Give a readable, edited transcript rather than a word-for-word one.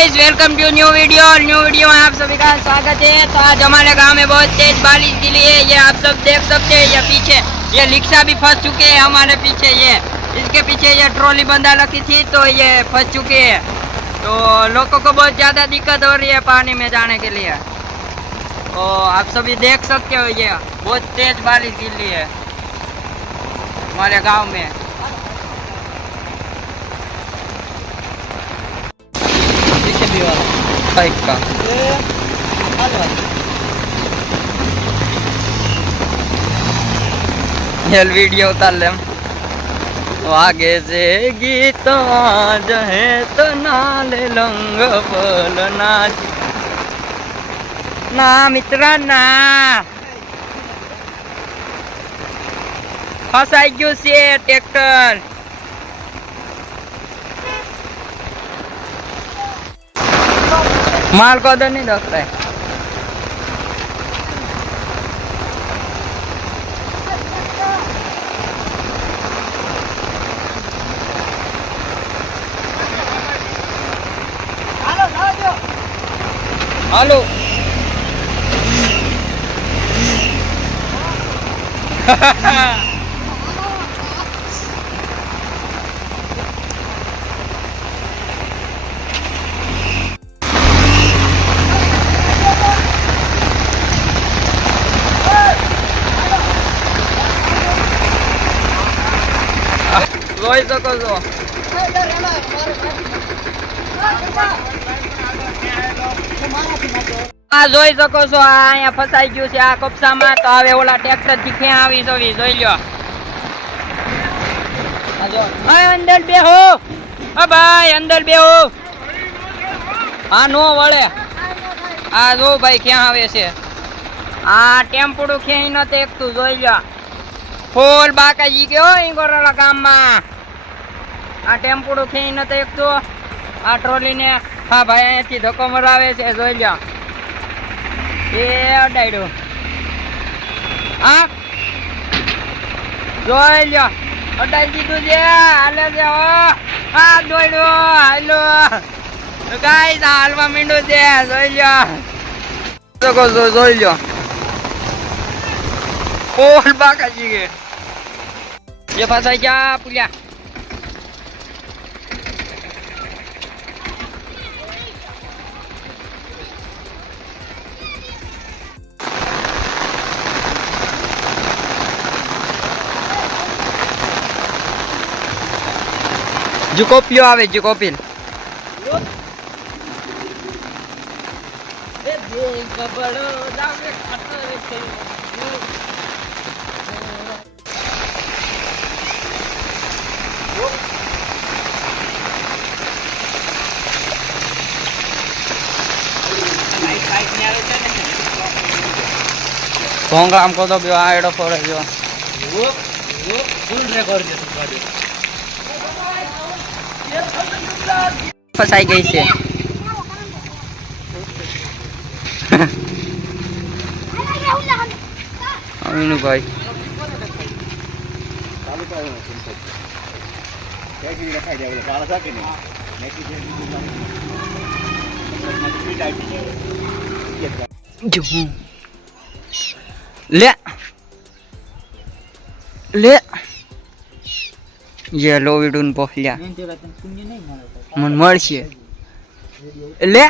Guys, welcome to new video में आप सभी का स्वागत है। तो आज हमारे गांव में बहुत तेज बारिश गिरी है। ये आप सब देख सकते हैं। ये पीछे ये रिक्शा भी फंस चुके हैं हमारे पीछे। ये इसके पीछे ये ट्रॉली बंधा रखी थी तो ये फंस चुके हैं। तो लोगों को बहुत ज़्यादा दिक्कत हो रही है पानी में जाने के लिए। तो आप सभी देख सकते हो ये बहुत तेज बारिश गिरी है हमारे गाँव में। बाइक का ये वीडियो उतार ले। तो आगे से गीत आज है तो नाले लंग बोल नाच ना मित्रा ना फसाई गયું છે ट्रैक्टर। माल को नहीं दस रहा है। हेलो જોઈ શકો છો આ જોઈ શકો છો આ અહીંયા ફસાઈ ગયું છે આ કપસામાં। તો હવે ઓલા ટ્રેક્ટર થી ક્યાં આવી જોઈ લ્યો। અંદર બેહો ઓ ભાઈ અંદર બેહો। હા નો વળે આ જો ભાઈ ક્યાં આવે છે। આ ટેમ્પોડું ક્યાંય ન તેકતું જોઈ લ્યો। ફૂલ બાકાજી ગયો ઈંગોરાલા ગામમાં। આ ટેમ્પોડું ક્યાંય ન તેકતું। આ ટ્રોલી ને હા ભાઈ અહીંયાથી ધક્કો મરાવે છે જોઈ લ્યો। એ અડાડ્યું હા જોઈ લ્યો અડાઈ દીધું છે હાલે છે। હા દોડ્યો હાલો ગાઈસ હાલવા માંડ્યું છે જોઈ લ્યો જોઈ લ્યો। ફૂલ બાકાજી ગયે ये फंसाई क्या पुलिया। जुकोपियो आवे जुकोपिल भोंगा हमको तो भी आएडो फोड़े जो वो फुल रिकॉर्ड है गाड़ी फसाई गई से। अमीनु भाई ले ले ये लो विडून पोहल्या मन मरछे ले